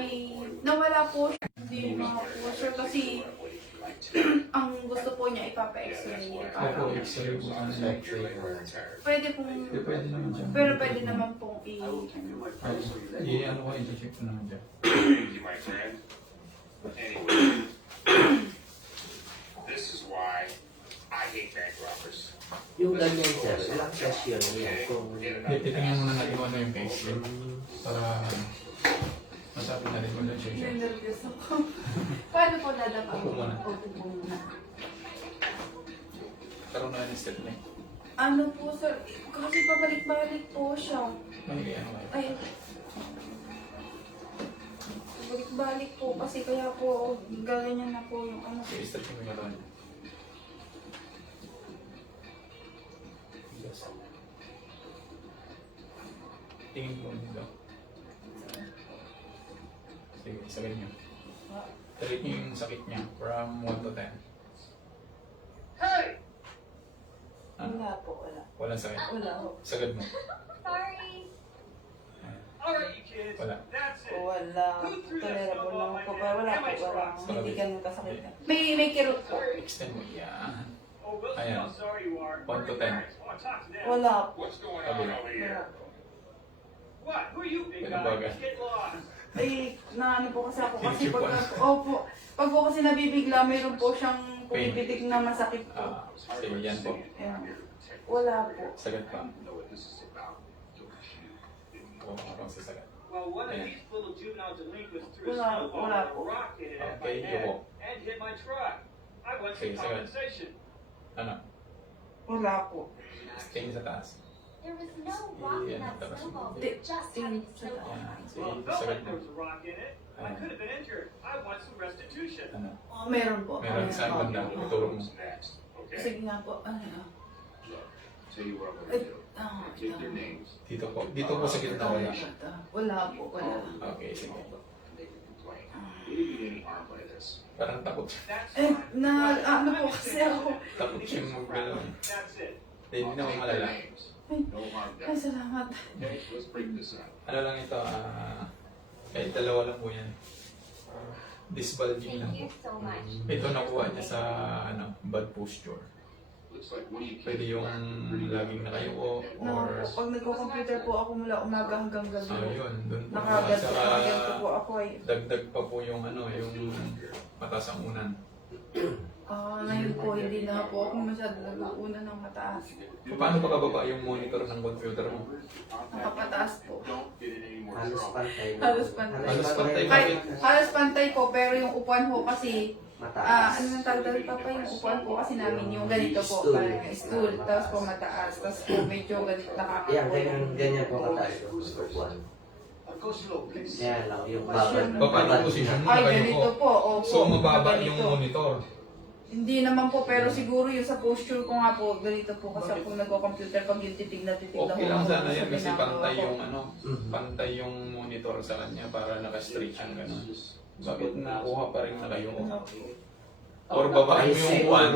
ay nawala po siya. Hindi na po sure kasi ang gusto po niya ipapa-x-ray. Opo, X-ray po ang Pwede pong, pwede naman dyan. pero pwede naman pong Ano ko, i-check ko naman dyan. This is why I hate bank robbers. Yung ganyan sir, ilang session yan kung... Titingnan muna natin kung ano yung case para masabi natin kung ano siya. nervous ako. Paano po dadapa? Opo muna. Opo muna. Karoon na yung step na Ano po sir, kasi pabalik-balik po siya. Manigay ano kayo? Ay, balik-balik po kasi kaya po gaganyan na po yung ano. Sige, step yung karoon. Yes. Tingin mo nito. Sige, sagad niyo. Rate niyo yung sakit niya from 1 to 10. Hey! Wala po, wala. Walang sakit. Wala po. Sagad mo. Sorry. Alright, you kids. Wala. That's it. Wala. Tolerable lang po. Pero wala po, wala. Hindi ganun kasakit na. May kirot po. Extend mo. Yan. Oh, we'll see Ayan. how sorry you are. 1 to 10. Wanna talk to them? Wala po. What's going Sabi. on over here? What? Who are you, big Walang guy? bagay. Get lost. Ay, naano po kasi ako kasi Tissue po. opo, pag po kasi nabibigla, mayroon po siyang pumipitik na masakit po. Sige, yan po. Ayan. Wala po. Sagad pa. Know what this is about. Don't shoot. Oo, parang sa sagad. Well, one of Ayan. these little juvenile delinquents threw a Wala, snowball wala and a po. rock hit it at my Okay, head yuko. and hit my truck. I want Okay, some sige. compensation. Ano? Wala po. Tingin sa taas. There was no rock in that snowball. We just having a snowball Yan. fight. Sige, Well, it felt sagad like mo. there was a rock in it. I could have been injured. I want some restitution. Ano? Oh, meron po. Meron saan banda? Ituro mo. What's next? Okay? Sige nga po. Ano? Look, tell you what I'm Ay, gonna do. Take their names. Dito po. Dito po sa gitna wala. Wala po, wala. Okay, sige. They can complain. We didn't get any harm by this. Parang takot. That's Eh, fine. ano po kasi ako. Takot siyang mag-galaw. That's it. Hindi naman malala. Names. No harm Ay, done. salamat. Okay, let's break this up. Ano lang ito, kahit dalawa lang po yan. Disbulging lang Thank you po. so much. Ito nakuha niya sa bad posture. Looks like one of you kids Pwede yung laging nakayuko No, or pag nagko-computer po ako mula umaga hanggang gabi. yun, doon po. Nakaganto Saka po ako ay. dagdag pa po yung yung mataas ang unan. Ngayon po, hindi na po ako masyado nag-uuna ng mataas. Paano pa kababa yung monitor ng computer mo? Nakapataas po. Don't get in any more Halos trouble. pantay. Halos pantay. Halos pantay. Kahit halos pantay po, pero yung upuan po kasi, Mataas. ano nang tawag pa pa yung upuan po kasi namin yung ganito po, Stool. parang stool, tapos po mataas, tapos po medyo ganito Yan, nakakapo. ganyan po kataas yung upuan. Go slow, please. Yan lang, yung babad. Paano yung position mo? Ay, Nakayuko. ganito po, opo. So mababa yung ganito. monitor. Hindi naman po, pero siguro yung sa posture ko nga po, ganito po kasi ako nagko-computer pag yung titig na Okay lang sana yan kasi ginagawa pantay ko. yung pantay yung monitor sa kanya para naka-straight siyang gano'n. Bakit nakuha pa rin nakayuko? Or babae mo Ay, yung upuan?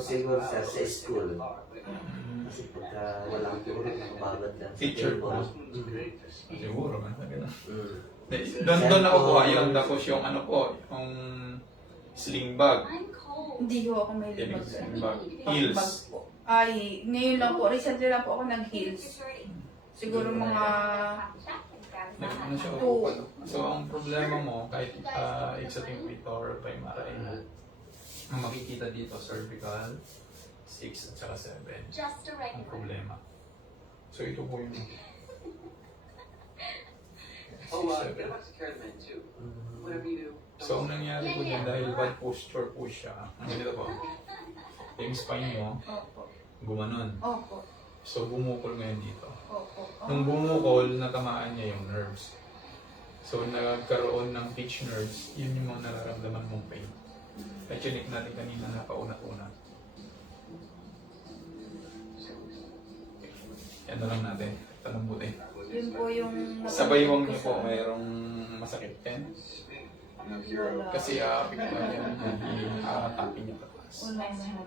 siguro sa school. Kasi pagka walang turo, nakababad lang. Teacher po. Mm. Siguro man. Gano'n. Mm. Doon nakukuha yun. Tapos yung ano po, yung sling bag. I'm cold. Hindi ko ako may Yan yung limag. sling bag. Heels. Bag po. Ay, ngayon lang po, recently lang po ako nag-heels. Siguro mga Ano siya, Oo. So ang problema mo, kahit exotic or primary, ang makikita dito, cervical, 6 at saka 7. Just a Ang regular. problema. So ito po yung Oh, 6, 7. they like to carry the men too. Mm. Whatever you do. So ang nangyari po dyan, dahil bad posture po siya, ang ganito po, yung spine mo, Opo. gumanon. Opo. So bumukol ngayon dito. Opo. Nung bumukol, natamaan niya yung nerves. So nagkaroon ng pitch nerves, yun yung mga nararamdaman mong pain. Kaya chinik natin kanina na pauna-una. Yan na lang natin. Tanong buti. Yun po yung... Sa baywang niyo po, mayroong masakit yan. I'm not here. Wala. Kasi piktuan yan, yung tapin niya pataas. Wala naman.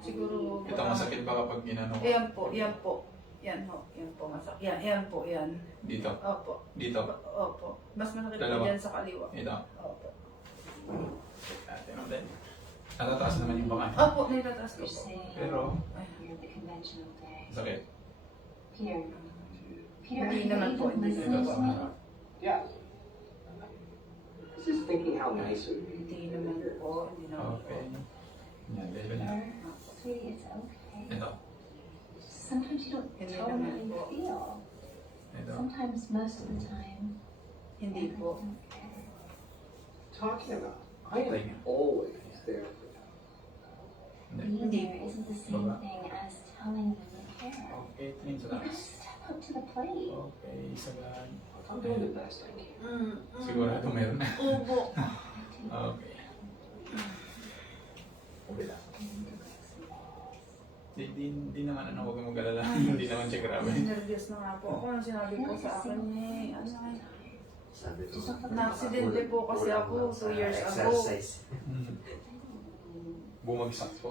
Siguro... Ito masakit ba kapag ginano? Yan po, yan po. Yan ho, yan po masak. Yan po, yan. Dito. Opo. Dito. Opo. Mas masakit po Dalawa. dyan sa kaliwa. Ito. Opo. Ate natin. Natataas naman yung baka. Opo, nitataas ko You're po. saying Pero, you're the conventional day. sakit. Peter, Peter, Hindi are you naman po, even hindi Ito listening sa to me? harap. Yeah. I was just thinking how nice it would be. Hindi naman po, hindi naman po. Okay. Yan, level niya. Peter, sweetie, it's okay. Ito. Sometimes you don't Hindi tell me how naman you po. feel. Ito. Sometimes, most of the time, Hindi po. okay. Talking about, I am always there for you. Hindi. Being there isn't the same Baba. thing as telling them you care. Okay, tingin sa You gotta taas. step up to the plate. Okay, sagad. I'm doing the best I can. Sigurado meron na. Opo. Okay. Okay lang. Di naman huwag kang mag-alala. Hindi naman siya grabe. Nervous na nga po ako. Nung sinabi po sa akin eh, Sabi ko, na-aksidente po kasi ako 2 years ago. exercise. Bumagsak po.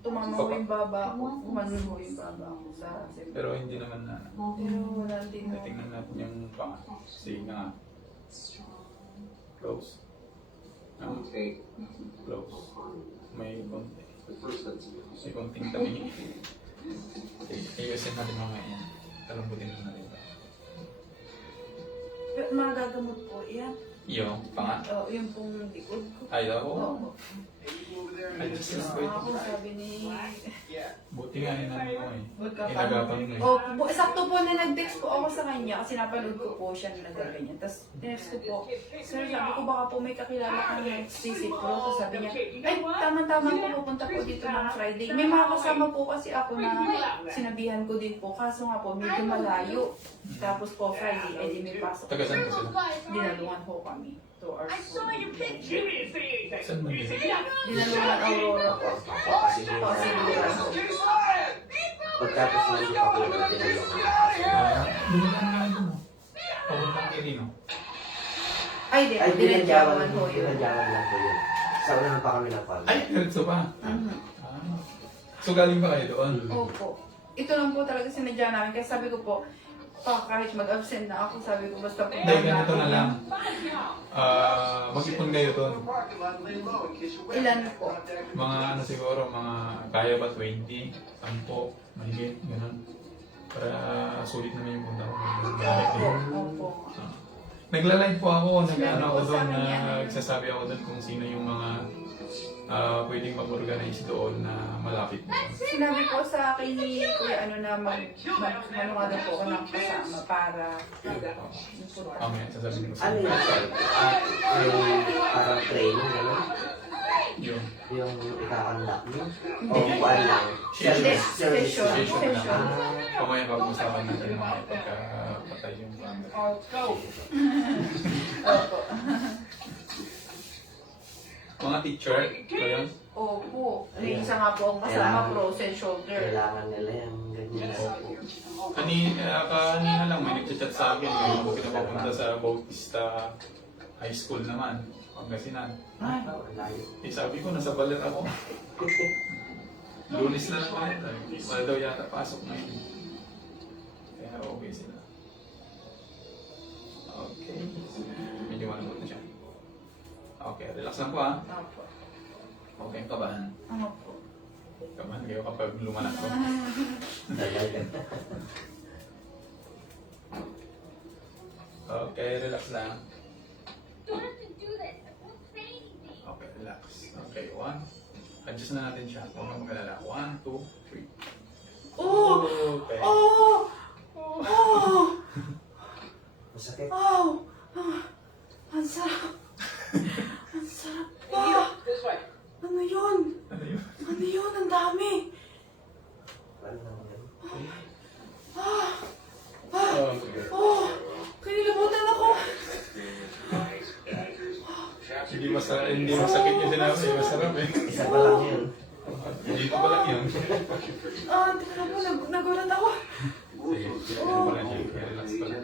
Tumama ko yung baba ko. Umanon ko yung baba ko sa Pero hindi naman na. Pero wala din mo. Tingnan natin yung panga. Sige nga. Close. I'm take Close. May konti. the first that's May konting tabi. Ayusin natin mga yan. Talambutin na natin ito. Pero magagamot po yan. Yung panga. Yung pong likod ko. Ay, ako. Oo. Ay, just lang wait. Ako sabi ni... Buti nga yun namin mo eh. Magkapanood. Inagapan mo eh. Oh, sakto po na nag-text po ako sa kanya kasi napanood ko po siya na nagkaganyan. Tapos tinext ko po, sir, sabi ko baka po may kakilala kang CC Pro. Tapos sabi niya, ay, tama-tama po pupunta po dito ng Friday. May mga kasama po kasi ako na sinabihan ko din po. Kaso nga po, medyo malayo. Tapos po Friday, ay di may pasok. Taga saan ko sila? Dinalungan po kami. 2 hours I saw your picture. You didn't say anything. Saan mo You yun? said, yeah. Dinalungan Aurora po. Pasigura po. Pagkatapos na yung pakulo, tinalong ko. Bumulong nga ito mo. Pabuntang Quirino. Ay, di. Ay, Dinadyawan po yun. dinadyawan lang po yun. Sa unahan pa kami ng pag. Ay, diretso pa. Mhm. Ah. So galing ba kayo doon? Opo. Ito lang po talaga sinadya namin. Kasi sabi ko po, kahit mag-absent na ako, sabi ko basta po. Hindi, ganito na lang. Mag-ipon kayo doon. Ilan po? Mga ano siguro, mga kaya ba 20, 10, mahigit, gano'n. Para sulit naman yung punta ko. Opo. Nagla-live po ako, nag-ano ako Sinabi ko doon, sa kanya. nagsasabi ako doon kung sino yung mga pwedeng mag-organize doon na malapit doon. Sinabi ko sa akin ni Kuya ano na ano nga daw po ako ng kasama para Mamaya, sasabihin ko sa Ano yun, sir? Yung parang training, gano'n? Yun. Yung ikakandak mo? O kuhaan lang? Session. Service Session. lang. Session lang. Session. Mamaya pag-usapan natin mga pagkapatay yung camera. Opo. Mga teacher, kaya Opo. Yung isa nga po ang kasama, frozen shoulder. Kailangan nila yung ganyan. kanina lang may nagchat sa akin ngayon ako pinapapunta sa Bautista High School naman, Pangasinan. Ay, Layo. Eh sabi ko, nasa balat ako. Lunes na naman. Wala daw yata pasok na yun. Kaya okay sila. Okay. Medyo malambot na siya. Okay, relax lang po ha. opo. Okay, kabahan. Ano po? Kabahan kayo kapag lumanak ko. Talaga. Okay, relax lang. Don't have to do this. I won't say anything. Okay, relax. Okay, 1. Adjust na natin siya. Huwag kang mag-alala. 1, 2, 3. Oh! Okay. Oh! Oh! Masakit. Oh! Ang sarap! Ang sarap pa! This way. Ano yun? Ano yun? Ano yun? Ang dami! Parang ganun. Okay. Oh! Kinilabutan ako! Hindi masakit yung sinabi. Masarap eh. Isa pa lang yun. Dito pa lang yun. Tika na po, nagulat ako. Sige, dito pa lang siya. Kaya relax pa lang.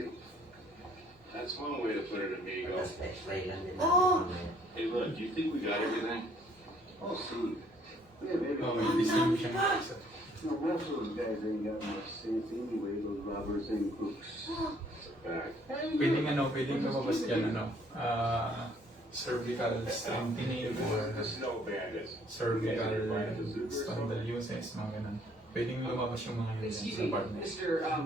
That's one way to put it, amigo. Tapos na-explain lang din Oh. namin. Hey, look, you think we got everything? Oh, food. Yeah, maybe. Oh, may distribute siya ng isa. No, most of those guys ain't got much sense anyway, those robbers and crooks. Back. Pwedeng lumabas dyan, cervical strengthening or The snow bandits. cervical spondylosis, mga ganun. Pwedeng lumabas yung mga yun sa partner.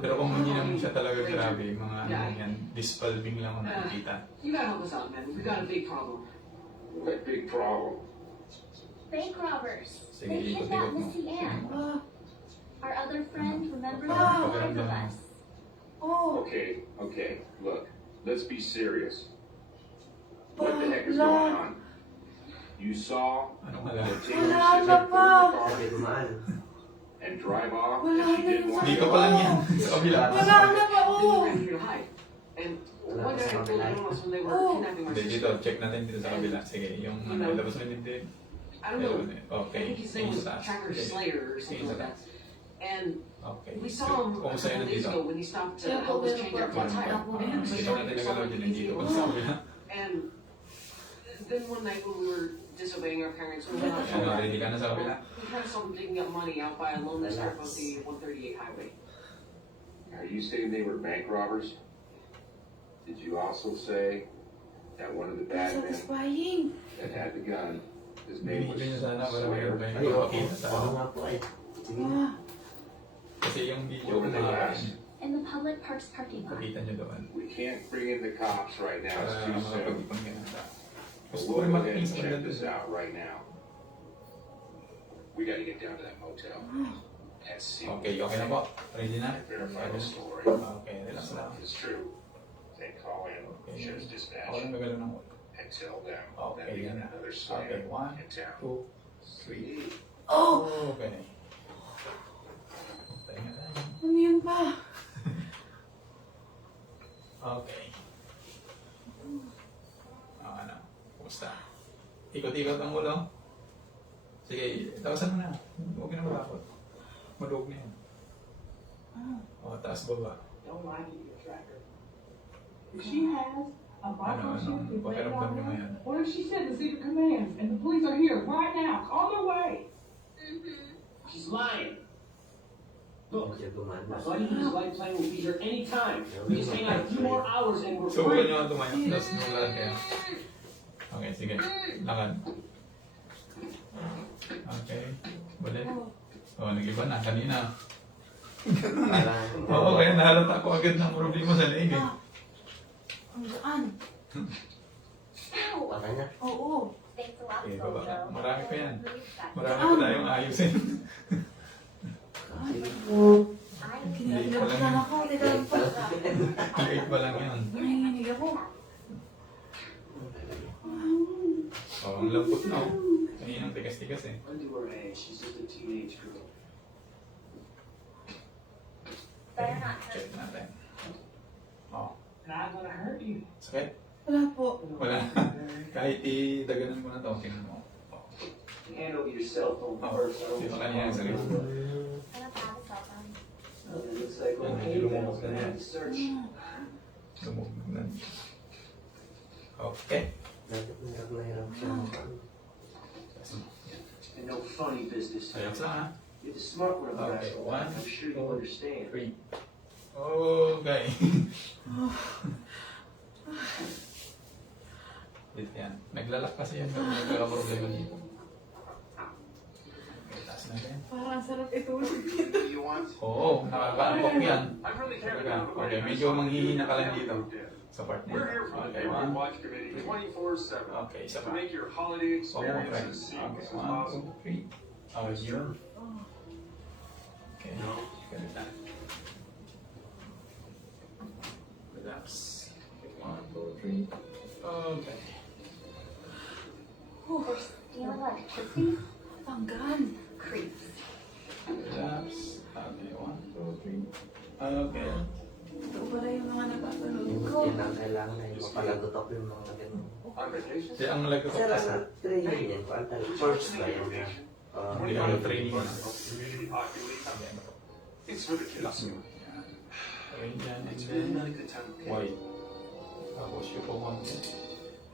Pero kung hindi naman siya talaga grabe, mga ano yan, disvalving lang ang nakikita. You gotta help us out, man. We got a big problem. What big problem? Bank robbers. Sige, They ikot-ikot kidnapped mo. Missy Ann. Ah, Our other friend, remember Ah. the five of us. oh, Okay, look, let's be serious. What the heck is Wala. going on? You saw Ano ka lang? Taylor Wala sit na there, pa. put her Sabi car dumaan. and drive off, Wala and she na didn't yung want Dito to pa lang yan, sa kabila. wala na pa, They oh. were ready to hide. And one day I told them when they were Oh. kidnapping my Hindi, dito, sister. check natin dito sa kabila. Sige, yung labas mo din din. I don't know. Okay, I think his name was sa taas. Tracker Okay. Slayer or something like that. And Okay. we saw him a Kung sa'yo couple days nandito. ago when he stopped to Yeah, help us pero change our pero flat tire. ako And yun. we Dito started natin to nagalaw din dito. Kung sa kabila. And then one night when we were disobeying our parents, we went out to Ano, ready ka na sa kabila? we found someone digging up money out by a lonely strip of the 138 highway. Are you saying they were bank robbers? Did you also say that one of the bad men Satisfying. that had the gun, his name was Video nyo sana para Slayer? mayroon ba Ay, yung oo. makita sa Oo nga po ay. Sige na. Ah, Kasi yung video What were they mga last? In the public parks parking lot. pakita nyo doon. We can't bring in the cops right now, Para it's too soon. makapag-ipon ka na sa. But Gusto ko we'll rin go ahead makatingin and sa check maganda. this out right now. We gotta get down to that motel and see Okay, okay na po. Ready na? and verify the story. Okay, relax lang. If it's true, then call in sheriff's Ako dispatch lang gagalaw ng ulo. and tell them Okay, that we yan got na. another Okay, Slayer 1, in town. 2, 3. oh, Okay. Pahinga tayo. ano yun pa? Okay. Ano? Kumusta? Ikot-ikot ang ulo. Sige, tawasan mo na. Huwag ka na malapot. Malug na yan. O, taas baba. Don't lie to your tracker. If she has a Ano, bicycle with red pakiramdam nyo on ngayon? it, what if she said the secret commands and the police are here right now, on their way? She's lying. Look, Siya dumaan. my buddy who's light plane will be here anytime. We just hang out a few more hours and we're So, huwag free. nyo nga tumayo. Tapos nulan kayo. Okay, sige. Lakad. Okay. Balik. O, nag-iba na. Kanina. Parang- Oo, kaya nahalata ko agad ng problema sa leeg eh. Ang gaan. Ow! Patay na. Oo. Thanks a lot, Okay, baba ka. Solo. Marami pa yan. That's Marami pa tayong ayusin. I'm Kinikilabutan ako. Teka lang pa. Liig pa lang yun. Nanginginig ako. O, ang lambot na. oh. Kaninang tigas-tigas eh. Undo her head, she's just a teenage girl. better not hurt. Check natin. O, Not gonna hurt you. sakit? Wala po. Wala. Kahit idaganan mo na to, tingnan mo. O, Hand over your cell phone o, first. I don't di ba want kanina yung sakit? I don't have a cell phone. It looks like okay, then we're gonna have to search. Lumubog na. Okay. Hirap na hirap siya. Taas mo. And no funny business. Relax lang ha. You're the smart one, Okay, Brasco. 1, I'm sure you understand. 3. Okay. Dito yan. Naglalak kasi yan. Nagkakaproblema dito. Okay, taas natin. Parang sarap itulog. What do you want? Oo, nakakaantok yan. I really can't Talaga. remember. Okay, medyo manghihina ka lang dito. Sa part na We're ito. here for the Okay, Neighborhood 1. Watch Committee 24/7 Okay, isa to pa. make your holiday Oo, okay. experience as Okay, seamless as 1, possible. 2, 3. Oh, yun. Okay, ganun na. Relax. Okay, 1, 2, 3. Okay. We're stealing electricity? Tanggan. Creeps. Relax. Okay, 1, 2, 3. Okay. Ito pala yung mga napapanood ko. Yan ang kailangan na yung mapalagot ako yung mga ganun. On vacation? Kasi ang lagot Sir, kasi. ano, training yan. First ba yun? Hindi ako training na. Community population. It's for the kids. Yan. Okay, yan. And It's really then, not a good time. Okay? white. Tapos yung po konti.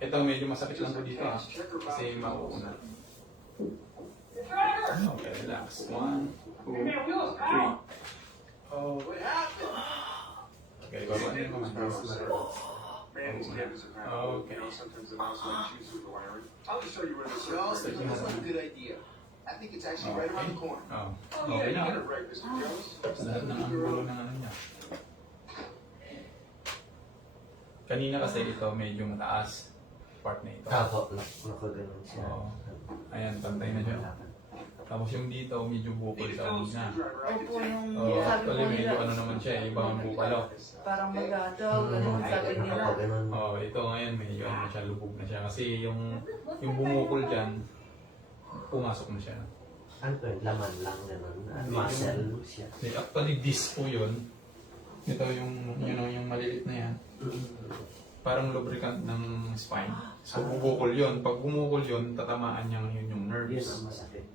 Ito medyo masakit lang po dito ah. Kasi mauuna. Okay, relax. 1, Hey, man, Will's Three. out. Oh. What happened? Okay, baba na yung mga Man, these cameras are kind Oh, of okay. you know, sometimes the mouse like chews with the wiring. I'll just show you where this Jones, is. that's not a good idea. I think it's actually right around the corner. Oh. Oh, yeah, Okay you na. get it right, Mr. Jones. Lahat ng ang gulo ng ano niya. Kanina kasi ito medyo mataas. Part na ito. Ako, nakaganon siya. Oo. Ayan, pantay na siya. Tapos yung dito, medyo bukol sa ano niya. Opo, yung Oo, sabi actually po medyo nila, ano naman siya, ibang ang bukalaw. parang magadaw, ganun sabi nila. Nakaganon. Oo, ito ngayon medyo ano siya, lubog na siya. Kasi yung bumukol dyan, pumasok na siya. Ano po yun? Laman lang gano'n. Muscle siya. Actually, disc po yun. Ito yung maliliit na yan. Parang lubricant ng spine. So, bubukol yun. Pag bumukol yun, tatamaan niya yun yung Yun nerves. ang masakit.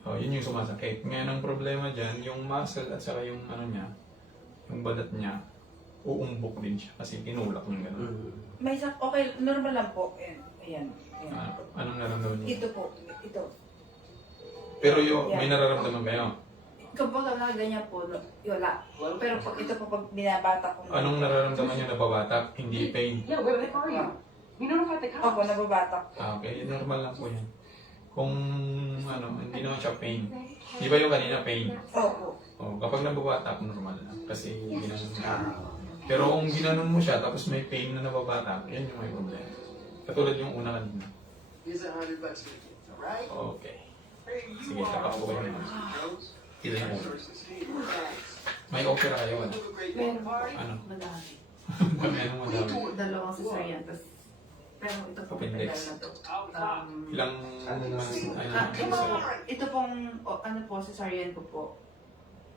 Oh, yun yung sumasakit. Ngayon ang problema dyan, yung muscle at saka yung ano niya, yung balat niya, uumbok din siya kasi tinulak yung gano'n. May okay, normal lang po. Ayan. Anong nararamdaman niya? Ito po, ito. Pero may nararamdaman kayo? Kapag nakaganyan po, wala. Pero pag ito po, pag binabata ko. Anong nararamdaman niyo nababatak? Hindi pain? Yeah, where are you? We notified the Opo, cops. nababatak. Okay, normal lang po yan. Kung hindi naman siya pain. Di ba yung kanina pain? Opo. Oh, kapag nababatak, normal lang. Kasi ginanon mo. Pero kung ginanon mo siya, tapos may pain na nababatak, yan yung may problema. Katulad yung una kanina. Here's $100 for the kids, all right? Okay. Hey, Sige, you tapak ko kayo. Mr. Jones. Kita niyo. Search the scene. May opera kayo. Have a great Meron po. party. Ano? Madami. Kami ano mo dami. Dalawang cesarean, tapos pero ito po Appendix. pedal na to. Out top. Ilang Ano na? Ito pong, ano po, cesarean ko po.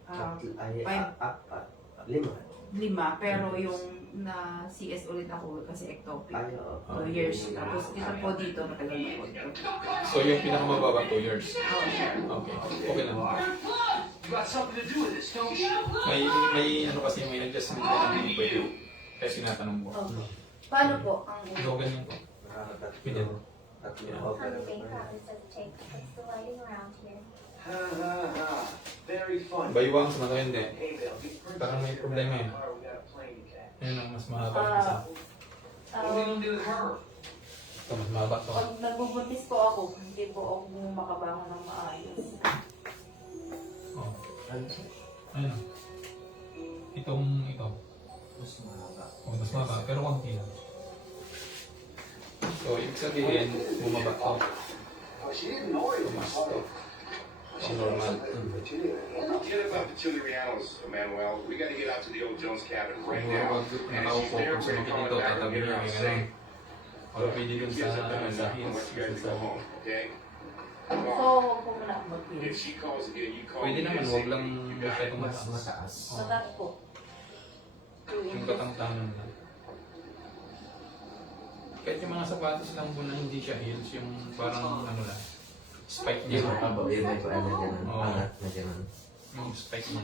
Ay, five. apat. 5. 5, pero yung na CS ulit ako kasi ectopic. Ay, oo. 2 years. Tapos ito po dito, matagal na po ito. So yung pinakamababa 2 years. Oh, Okay. Okay lang. You got something to do with this, don't you? May ano kasi may adjustment na hindi pwede. Kaya tinatanong ko. okay. Paano po ang So ganyan po. Tatlo. Tatlo. From the bank office does it take to fix the lighting around here? Ha ha ha. Very fun. Baywang sa mga hindi. Hey, Bill, these birds Parang may problema eh. car, we got a plane to catch. Ayun ang mas mahaba yung isa. What are we gonna do with her? Ito mas mahaba to. Pag nagbubuntis po ako, hindi po ako makabangon ng maayos. Oh. Ayun. Ito. Mas mahaba. Oh, mas mahaba. Pero konti lang. So, ibig sabihin, bumaba to. Oh, she didn't know it was Tumas to. So, normal. Forget about the Chilerianos, Manuel. We gotta get out to the old Jones cabin right now. Siguro pag And if she's nakaupo there, kung we're sa gonna call dito, her back and tatabi get her niya out yung safe. ano. Or pwede dun Kids sa have done ano, sa enough. I hills. want you guys to go home, okay? So, huwag po muna ako If mag-finish. she calls again, you call Pwede me. naman, and huwag say, lang you got it. masyadong Mas mataas. mataas. Oh. Mataas po. 2 Yung inches. katangtangan na. Kahit yung mga sapatos lang po na hindi siya heels, yung parang ano lang, spike niya. Yung may paano gano'n. Oo. Pangat na gano'n. Yung spike niya.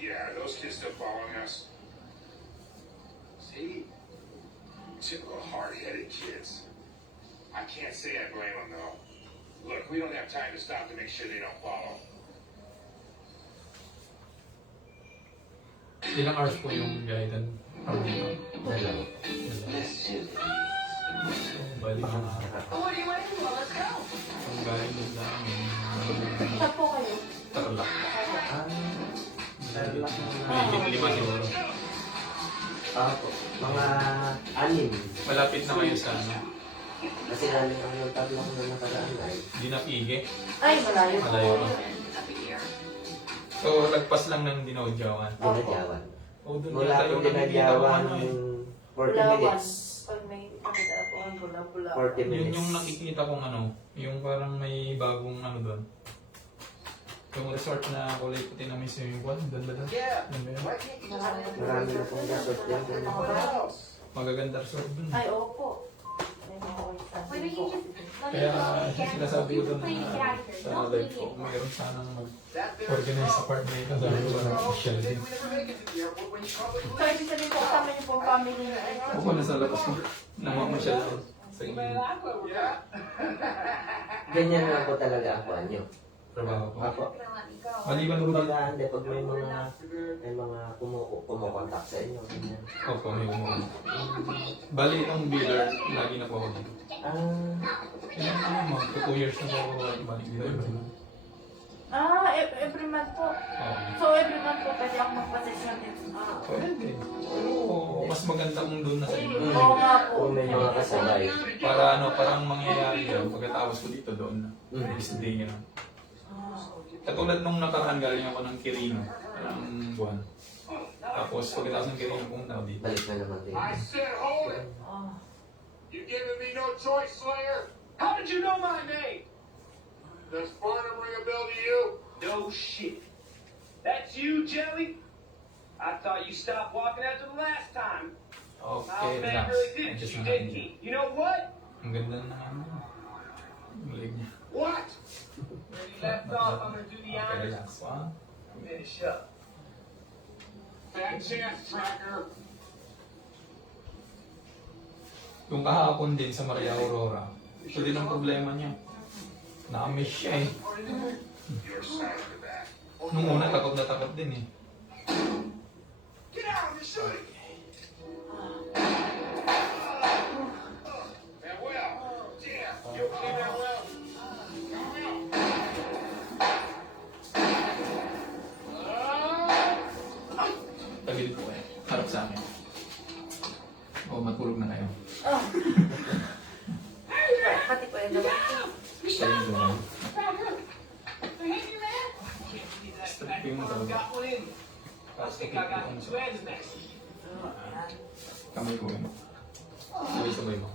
Yeah, those kids still following us. See? Typical hard-headed kids. I can't say I blame them, though. Look, we don't have time to stop to make sure they don't follow. Ilang hours po yung guide from dito? Dalawa. Bali mga What are you waiting for? Let's go. ang galing din namin. Isa po kayo. Tarlac. Ah, dalawa May na. 5 siguro. Ako, mga 6. Malapit na kayo sa ano. Kasi namin ang yung tatlong na nakaraan ay Dinapige. Ay, malayo po. Malayo pa. So, lagpas lang ng dinodyawan. dinadyawan. O, doon Mula yata po yung nakikita ko dinadyawan ano eh. 40 minutes. Pag may nakita po ang bula-bula. 40 Yun minutes. yung nakikita kong ano, yung parang may bagong ano doon. Yung resort na kulay puti na may swimming pool, doon ba doon? Yeah. Doon ba yun? Why can't you just Marami let Marami na pong resort yan. What else? Magaganda resort doon. Ay, opo. May mga Why don't you just let me Kaya go again? sinasabi ko You doon can please get out of here. sa Don't live leave ko, me. mayroon sanang That very mag-organize sa part na ito. Sabi ko parang official Maybe din. we never make it to the airport when you probably So, ibig sabihin po, kasama niyo po ang family niyo. Ako na sa labas mo. Namamasyal ako. Sa You inyo. may laugh, but yeah. Ganyan nga po talaga ang kuha nyo. Trabaho po. Apo. You're gonna let me go. Maliban po dito. Kumbaga, hindi, pag may mga kumukontak sa inyo. ganyan. Opo, may umuwi. Bali, ang biller, lagi na po ako dito. Ilan na mo? 2 years na po ako balik dito. Every month po. Oo. So, every month po pwede ako magpa-session din. Pwede. Pero mas maganda kung doon na sa inyo. Oo nga po. Kung may mga kasabay. Para ano, parang mangyayari yun. Pagkatapos ko dito doon na. Next day nyo na. Katulad nung nakaraan galing ako ng Quirino. Parang buwan. Tapos pagkatapos ng Quirino, pumunta ako dito. Balik na naman din. I said hold it. You giving me no choice, Slayer? How did you know my name? Does Barnum ring a bell to you? No shit. That's you, Jelly? I thought you stopped walking after the last time. Okay, Oh, man, relax. really did Adjust you, na didn't natin. he? You know what? Ang ganda na ano. Ang leg niya. What? Where you left off, I'm gonna do the Okay, honors. relax. 1, Finish up. Fat chance tracker. Yung kahapon din sa Maria Aurora, ito din ang problema niya. Na-miss siya eh. You're sorry for that. Nung una, takot na takot din eh. Get out! You're shooting! Manuel! Damn! You okay, Manuel? Tagilid ko eh. Harap sa akin. O, matulog na kayo. Pati po yung gawin. Tagilid ko kayo. Stop ko yung matulog. Got one in. I Tapos think I tagilid ko got yung two ends next. kamay ko yun. Sabay-sabay mo.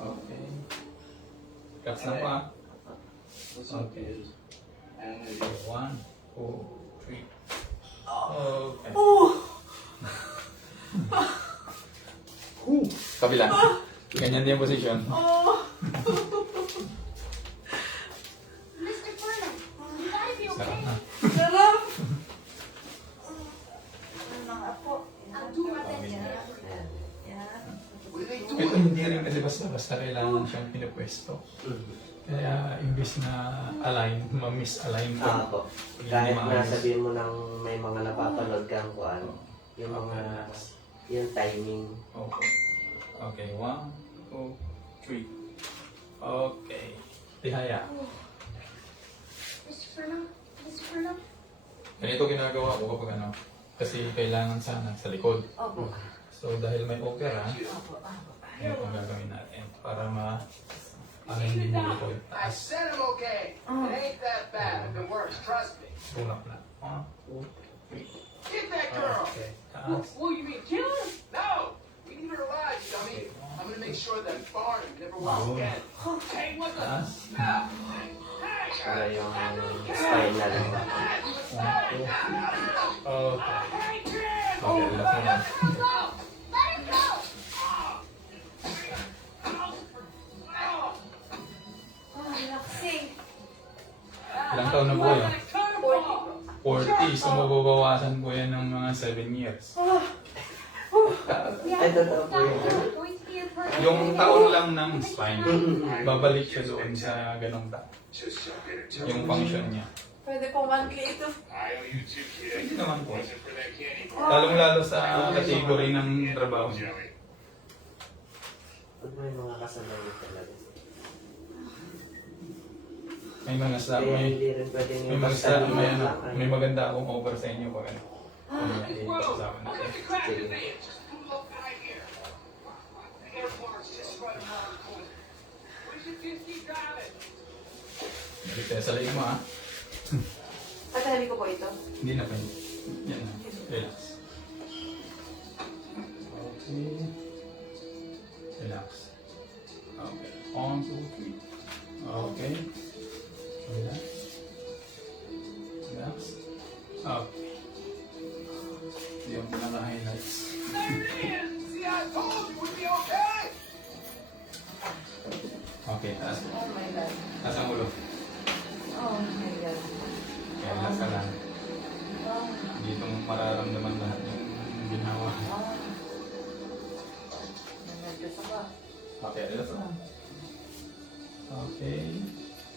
Okay. Cuts na pa. Okay. 1, 2, 3. Okay. Kabila. Ganyan din yung posisyon. Mr. Burnham, you gotta be Sarap okay. na. Sarap! Mga po. I'll do my best. Ayan. Yan. Ito hindi rin kasi basta-basta kailangan siyang pinapwesto. Kaya imbis na align, ma-misalign ka. Ako. Hindi Kahit maayos. nasabihin mo ng may mga napapanood kang kuan, yung mga, yung timing. Okay. Okay, 1, 2, 3. Okay. Tihaya. Mr. Burnham, Mr. Burnham. Ganito ginagawa ko kapag ano, kasi kailangan sana sa likod. Opo. So dahil may opera, Opo. yun ang gagawin natin para hindi mo likod. I Taas. said I'm okay. It ain't that bad if it works, trust me. Tulak na. 1, 2, 3. Get that girl! Okay. Taas. What, you mean kill her? No! We need her alive, dummy. I'm gonna make sure that Barnum never walks again. Hey, what the? Taas. Para yung spinal. Okay. Okay, relax mo lang. Go! Let him go! Relaxing. Ilang taon na po yun? 40 po. 40. So mababawasan po yan ng mga 7 years. Yeah, Ay, totoo po Dr. yun. is going to be a person. Yung taon lang ng spine, babalik siya doon sa ganong taon. Just so good at Yung function niya. Pwede po monthly ito. I owe you two, kid. Hindi naman po. Wasn't for that candy bar. Lalong-lalo sa category ng trabaho niya. Jelly. Pag may mga kasabay talaga. May mga sa Kaya may hindi rin pwedeng may yung mga basta sa may lang, ano, may maganda akong over sa inyo pag ano. Pag-usapan natin. Sige. Just two little guy here. The airport's just right around the corner. Where's your 50 driving? Balik tayo sa leg mo ha. At sabi ko po ito. Hindi na pwede. Yan na. Relax. Okay. Relax. Okay. 1, 2, 3. Okay. Relax. Relax. Okay. Yung pinaka-highlights. There it is! See, I told you we'd be okay! Okay, taas. Oh my God. Taas ang ulo. Oh my God. Kaya relax ka lang. Oh. Dito mo mararamdaman lahat yung ginawa. Oh. Nag-adjust ako. Okay, relax lang. Okay.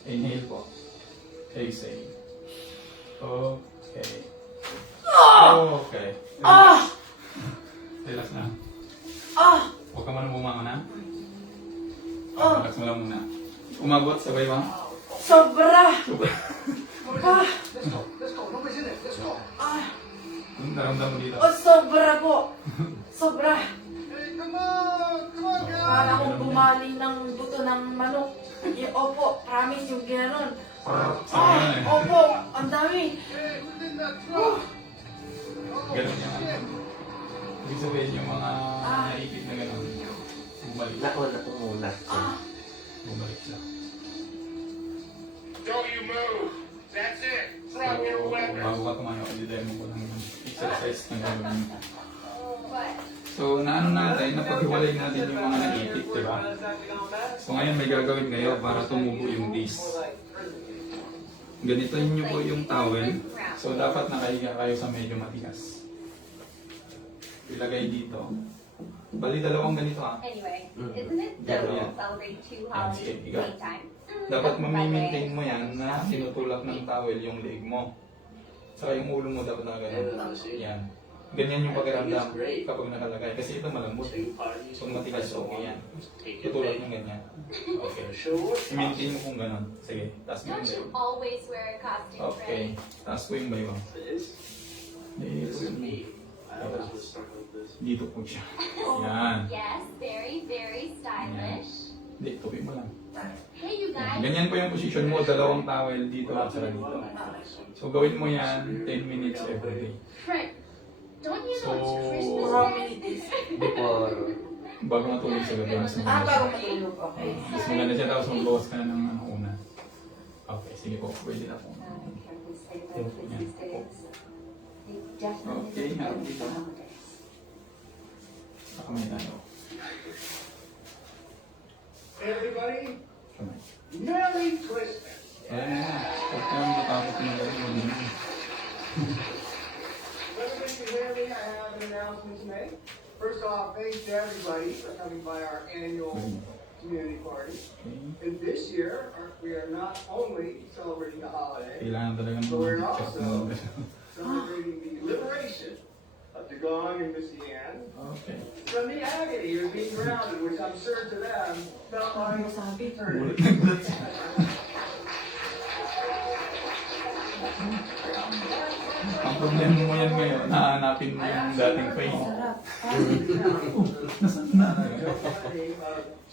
Inhale po. Exhale. Okay. Okay. Relax na. Huwag ka man bumangon na. Relax mo lang muna. Umabot, sabay ba? Sobra! Anong naramdaman mo dito? Sobra po! Sobra! Para akong bumali ng buto ng manok. Opo, promise yung ginanon. Opo, ang dami. Ganun yan. Ibig sabihin yung mga naipit na ganun. Bumalik. Nauna ko muna. Bumalik siya. Don't you move. That's it. So, Drop your weapon. bago ka tumayo, i-demo ko ng exercise na gagawin mo. So, naano natin, napaghiwalay natin yung mga naipit, di ba? So, ngayon may gagawin kayo para tumubo yung disc. Ganitoin nyo po yung towel. So, dapat nakahiga kayo sa medyo matigas. Ilagay dito. Bali, dalawang ganito ha. Anyway, isn't it Yeah. dope celebrating two holidays at the same time? Dapat ma-maintain mo yan na tinutulak ng towel yung leg mo. Saka yung ulo mo dapat nakagano. Yan. Ganyan yung pakiramdam kapag nakalagay. Kasi ito malambot. So matigas, okay yan. Tutulak ng ganyan. Okay. I-maintain mo kung ganon. Sige, taas mo yung Don't you bayo. always wear a costume, Okay. Fred? Taas ko yung bayo. Dito po siya. Yan. Yes, very, very stylish. Dito po mo lang. Hey, you guys. Ganyan po yung position mo. Dalawang towel dito at saka dito. So gawin mo yan 10 minutes every day. Fred, don't you know So, it's Christmas how Day? many days? Before, Bago matulog sa gabi. Mas maganda. Bago matulog. Okay. Mas maganda siya tapos magbawas ka na ng una. Okay, sige po. Pwede na po. Carefully say about these days. They definitely Okay, harap deserve dito. the holidays. Saka may tayo. Everybody, Kamay. Merry Christmas. Ayan na. Huwag kang matakot ng galing. Everybody can hear me. I have an announcement to make. First off, thanks to everybody for coming by our annual community party. Okay. And this year, we are not only celebrating the holiday, Kailangan talaga ng check mo. celebrating the liberation of Dugong and Missy Ann Okay. from the agony of being grounded, which I'm sure to them felt like eternity. Ang problema mo yan ngayon, nahanapin mo yung dating pain. Nasaan na?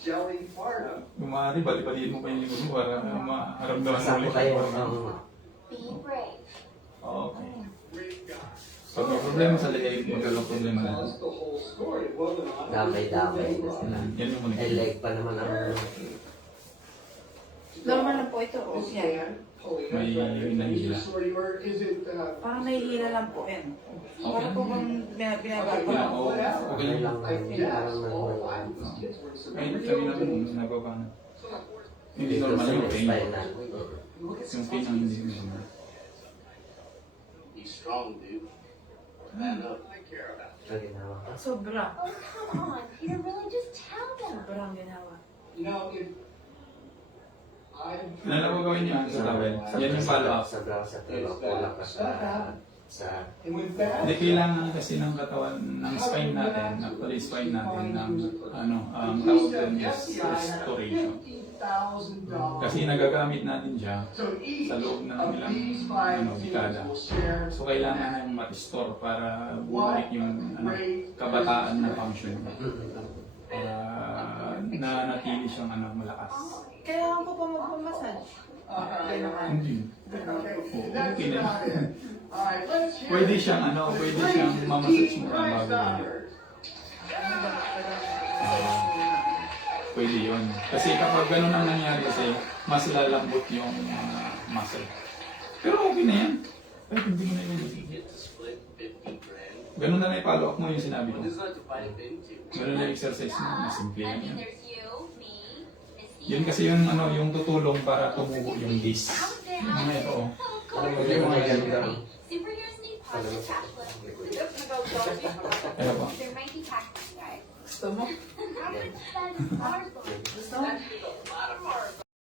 Jelly Farnham. Kung maaari, bali-baliin mo pa yung likod mo para maramdaman mo kasama ulit. kayo. Be brave. Okay. Great God. Pag may problema sa leeg, magkaroon problema na. That's the whole story. It wasn't on. Damay-damay na sila. Yan yung muna. Eh, leg pa naman ang... Normal na po ito. Miss Yan. Ann, Paulina, May is nahihila. the story, or is it, Parang nahihila lang po yan. Para po bang binagawa Yeah, oo. Okay Okay lang. lang naman. Parang naman. Kahit kami naman, nagawa na. Hindi Dito normal sa yung pain. spinal. Yung pain ang hindi normal. Be strong, dude. Man up. I care about. Ang ginawa ko. Sobra. Oh, come on, Peter, really, just tell them. Sobra ang ginawa. You know, if I'm Ano na po gawin niyo sa towel? Yan yung follow-up. Sa braso, pero kulang ka sa... and with that, Hindi kailangan kasi ng katawan, ng spine natin, actually spine natin, ng tawag doon is restoration. $50,000. Kasi nagagamit natin siya So each sa loob ng of ilang these five dekada. teams will share So kailangan yung ma-restore para bumalik yung kabataan na function. Para nanatili siyang malakas. Kailangan ko pa magpamassage. Hindi. Okay, Oo, that's okay na. about it. All right, let's hear Pwede it. siyang pwede siyang mamassage mo na bago. Pwede yun. Kasi kapag ganun ang nangyari kasi, mas lalambot yung muscle. Pero okay na yan. Kahit hindi mo na yun. Get to split 50 grand. Ganun na lang i-follow up mo yung sinabi ko. What is that to fight into? Ganun na yung exercise mo. Mas simple I lang mean, yan. there's you, me, Missy. Yun kasi yung yung tutulong para tumubo yung disc. Yung mga ito. Oh, Ano cool. mo yung mga ganda? Superheroes need positive cash flow. Kaya ba? There might be taxes, guys. Gusto mo? How much spend $? Gusto mo?